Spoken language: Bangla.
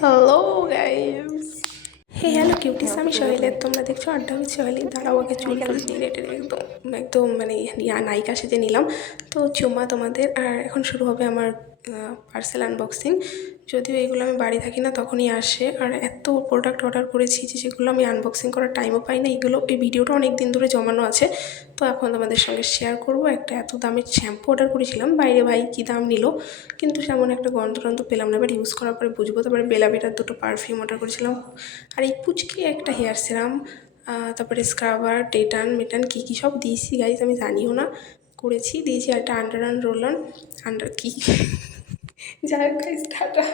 Hello guys, hey hello cuties, আমি সোহেলের। তোমরা দেখছো আড্ডা আমি সোহেলি। দাঁড়াও, আগে চুল টুল নিয়ে রেটে একদম একদম মানে নায়িকা সেজে নিলাম। তো চুমা তোমাদের। আর এখন শুরু হবে আমার পার্সেল আনবক্সিং। যদিও এগুলো আমি বাড়ি থাকি না, তখনই আসে। আর এত প্রোডাক্ট অর্ডার করেছি যে যেগুলো আমি আনবক্সিং করার টাইমও পাই না। এই ভিডিওটা অনেক দিন ধরে জমানো আছে, তো এখন তোমাদের সঙ্গে শেয়ার করব। একটা এত দামের শ্যাম্পু অর্ডার করেছিলাম বাইরে, ভাই কী দাম নিল, কিন্তু তেমন একটা গন্ধ টন্ধ পেলাম না। এবার ইউজ করার পরে বুঝবো। তারপরে বেলাভিটার দুটো পারফিউম অর্ডার করেছিলাম, আর এই পুচকে একটা হেয়ার সিরাম, তারপরে স্ক্রাবার, টেটান মেটান কী কী সব দিয়েছি গাইজ, আমি জানিও না। দিয়েছি আর একটা আন্ডার রোল অন আন্ডার কী যাই হোক গাইজ, টাটা।